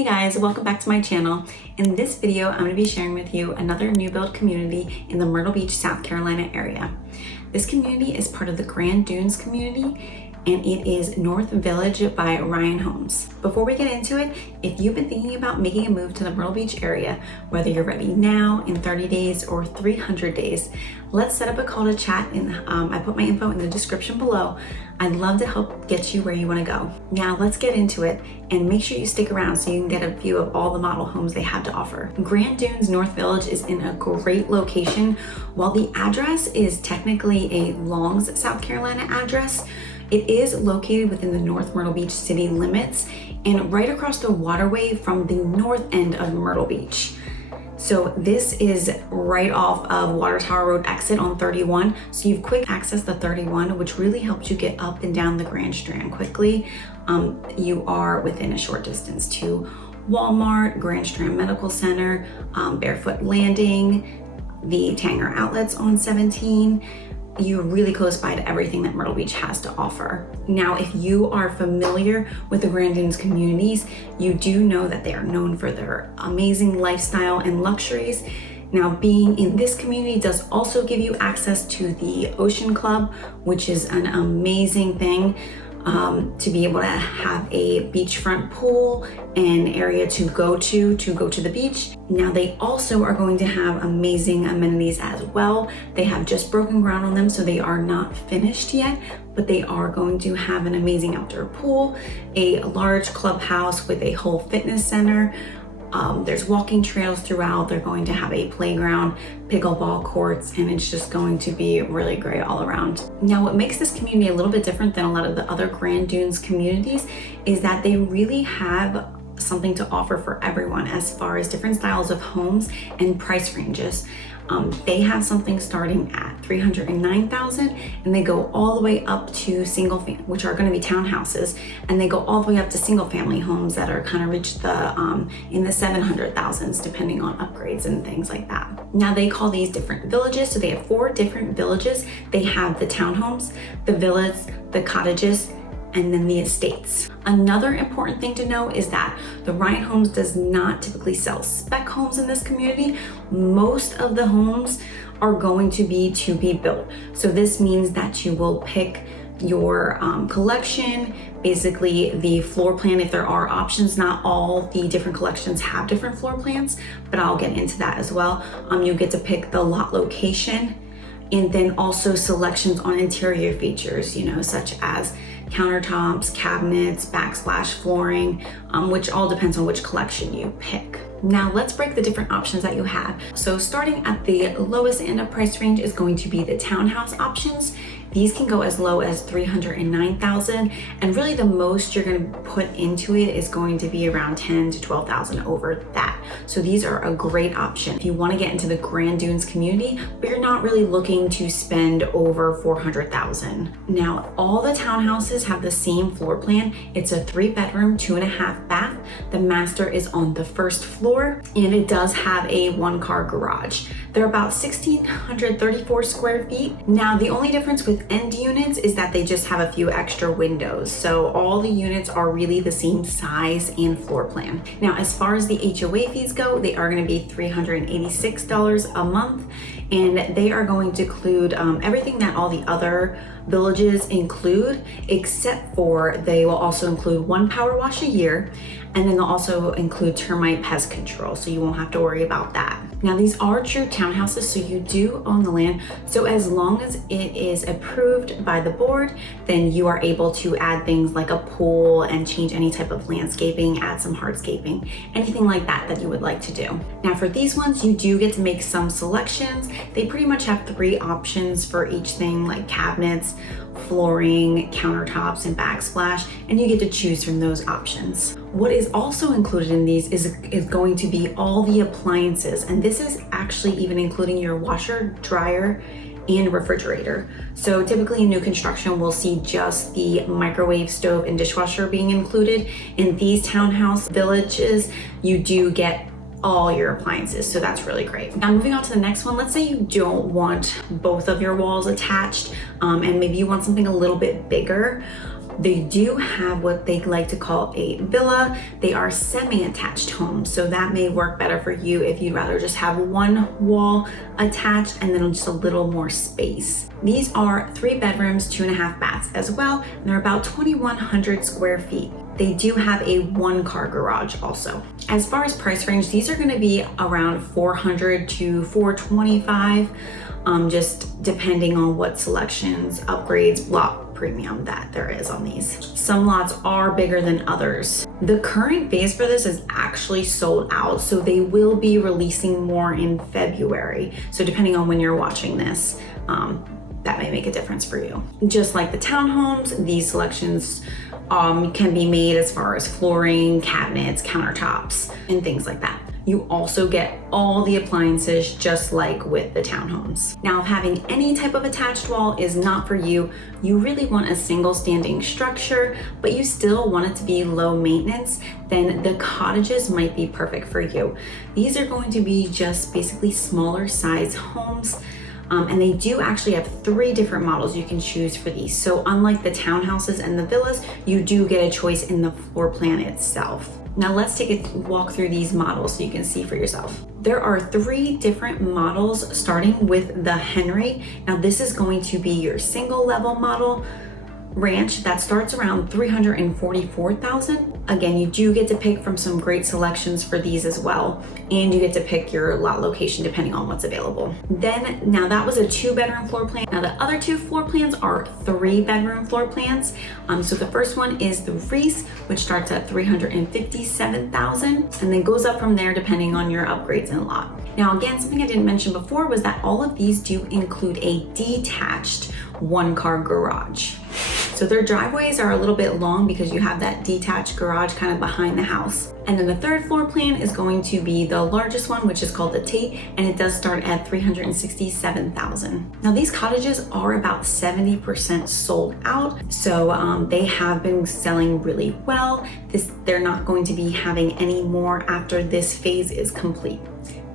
Hey guys, welcome back to my channel. In this video, I'm going to be sharing with you another new build community in the Myrtle Beach, South Carolina area. This community is part of the Grande Dunes Community and it is North Village by Ryan Homes. Before we get into it, if you've been thinking about making a move to the Myrtle Beach area, whether you're ready now, in 30 days, or 300 days, let's set up a call to chat and I put my info in the description below. I'd love to help get you where you want to go. Now let's get into it and make sure you stick around so you can get a view of all the model homes they have to offer. Grande Dunes North Village is in a great location. While the address is technically a Longs, South Carolina address, it is located within the North Myrtle Beach city limits and right across the waterway from the north end of Myrtle Beach. So this is right off of Water Tower Road exit on 31. So you've quick access to 31, which really helps you get up and down the Grand Strand quickly. You are within a short distance to Walmart, Grand Strand Medical Center, Barefoot Landing, the Tanger outlets on 17. You're really close by to everything that Myrtle Beach has to offer. Now, if you are familiar with the Grande Dunes communities, you do know that they are known for their amazing lifestyle and luxuries. Now, being in this community does also give you access to the Ocean Club, which is an amazing thing. To be able to have a beachfront pool and area to go to the beach. Now they also are going to have amazing amenities as well. They have just broken ground on them, so they are not finished yet, but they are going to have an amazing outdoor pool, a large clubhouse with a whole fitness center. There's walking trails throughout. They're going to have a playground, pickleball courts, and it's just going to be really great all around. Now, what makes this community a little bit different than a lot of the other Grande Dunes communities is that they really have something to offer for everyone as far as different styles of homes and price ranges. They have something starting at $309,000 and they go all the way up to single family, which are going to be townhouses, and they go all the way up to single family homes that are kind of reach the in the 700,000s depending on upgrades and things like that. Now they call these different villages, so they have 4 different villages. They have the townhomes, the villas, the cottages, and then the estates. Another important thing to know is that the Ryan Homes does not typically sell spec homes in this community. Most of the homes are going to be built. So this means that you will pick your collection, basically the floor plan if there are options. Not all the different collections have different floor plans, but I'll get into that as well. You get to pick the lot location and then also selections on interior features, such as countertops, cabinets, backsplash flooring, which all depends on which collection you pick. Now let's break the different options that you have. So starting at the lowest end of price range is going to be the townhouse options. These can go as low as $309,000, and really the most you're going to put into it is going to be around $10,000 to $12,000 over that. So these are a great option if you want to get into the Grande Dunes community, but you're not really looking to spend over $400,000. Now, all the townhouses have the same floor plan. It's a 3-bedroom, 2.5 bath. The master is on the first floor, and it does have a 1-car garage. They're about 1,634 square feet. Now, the only difference with end units is that they just have a few extra windows. So all the units are really the same size and floor plan. Now, as far as the HOA fees go, they are going to be $386 a month, and they are going to include everything that all the other villages include, except for they will also include 1 power wash a year, and then they'll also include termite pest control, so you won't have to worry about that. Now these are true townhouses, so you do own the land. So as long as it is approved by the board, then you are able to add things like a pool and change any type of landscaping, add some hardscaping, anything like that that you would like to do. Now for these ones, you do get to make some selections. They pretty much have 3 options for each thing, like cabinets, flooring, countertops, and backsplash, and you get to choose from those options. What is also included in these is going to be all the appliances, and this is actually even including your washer, dryer, and refrigerator. So typically in new construction, we'll see just the microwave, stove, and dishwasher being included. In these townhouse villages, you do get all your appliances, so that's really great. Now moving on to the next one, let's say you don't want both of your walls attached and maybe you want something a little bit bigger. They do have what they like to call a villa. They are semi-attached homes, so that may work better for you if you'd rather just have one wall attached and then just a little more space. These are 3 bedrooms, 2.5 baths as well, and they're about 2,100 square feet. They do have a 1-car garage also. As far as price range, these are going to be around $400 to $425, just depending on what selections, upgrades, lot premium that there is on these. Some lots are bigger than others. The current phase for this is actually sold out, so they will be releasing more in February. So depending on when you're watching this, that may make a difference for you. Just like the townhomes, these selections can be made as far as flooring, cabinets, countertops, and things like that. You also get all the appliances just like with the townhomes. Now, if having any type of attached wall is not for you, you really want a single standing structure, but you still want it to be low maintenance, then the cottages might be perfect for you. These are going to be just basically smaller size homes. And they do actually have 3 different models you can choose for these. So unlike the townhouses and the villas, you do get a choice in the floor plan itself. Now let's take a walk through these models so you can see for yourself. There are 3 different models starting with the Henry. Now this is going to be your single level model ranch that starts around $344,000. Again, you do get to pick from some great selections for these as well, and you get to pick your lot location depending on what's available. Then, now that was a 2-bedroom floor plan. Now the other 2 floor plans are 3-bedroom floor plans. So the first one is the Reese, which starts at $357,000 and then goes up from there depending on your upgrades and lot. Now again, something I didn't mention before was that all of these do include a detached 1-car garage. So their driveways are a little bit long because you have that detached garage kind of behind the house. And then the 3rd floor plan is going to be the largest one, which is called the Tate, and it does start at $367,000. Now these cottages are about 70% sold out, so they have been selling really well. They're not going to be having any more after this phase is complete.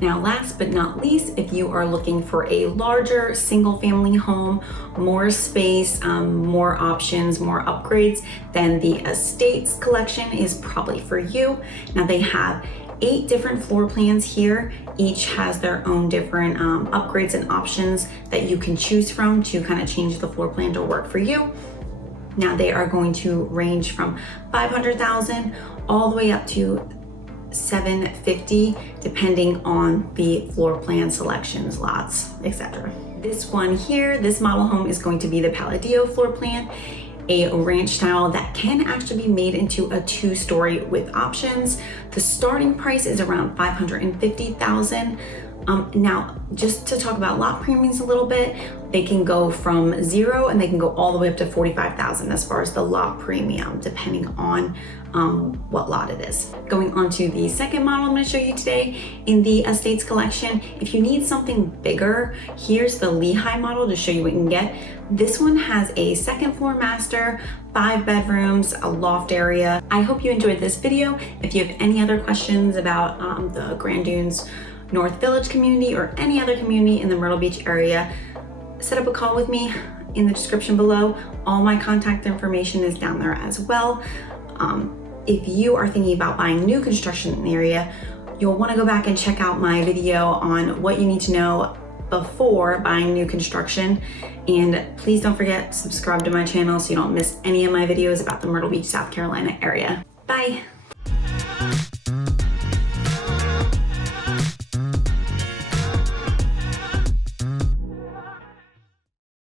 Now, last but not least, if you are looking for a larger single family home, more space, more options, more upgrades, then the Estates collection is probably for you. Now they have 8 different floor plans here. Each has their own different upgrades and options that you can choose from to kind of change the floor plan to work for you. Now they are going to range from $500,000 all the way up to $750,000 depending on the floor plan selections, lots, etc. This one here, this model home is going to be the Palladio floor plan, a ranch style that can actually be made into a 2-story with options. The starting price is around $550,000. Now, just to talk about lot premiums a little bit, they can go from 0 and they can go all the way up to $45,000 as far as the lot premium, depending on what lot it is. Going on to the second model I'm going to show you today in the Estates collection. If you need something bigger, here's the Lehigh model to show you what you can get. This one has a 2nd floor master, 5 bedrooms, a loft area. I hope you enjoyed this video. If you have any other questions about the Grande Dunes North Village community or any other community in the Myrtle Beach area, set up a call with me in the description below. All my contact information is down there as well. If you are thinking about buying new construction in the area, you'll want to go back and check out my video on what you need to know before buying new construction. And please don't forget, subscribe to my channel so you don't miss any of my videos about the Myrtle Beach, South Carolina area. Bye.